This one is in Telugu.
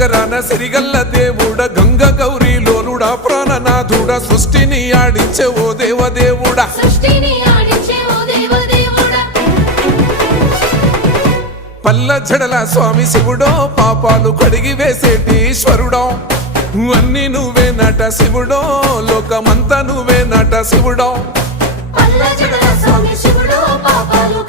నగరాన సిరిగల్ల దేవుడ గంగ గౌరీ లోలుడా ప్రాణనాథుడ సృష్టిని ఆడించే ఓ దేవదేవుడా పల్ల జడల స్వామి శివుడో పాపాలు కడిగి వేసేటి ఈశ్వరుడో అన్ని నువ్వే నట శివుడో లోకమంతా నువ్వే నట శివుడో పల్ల జడల స్వామి శివుడో పాపాలు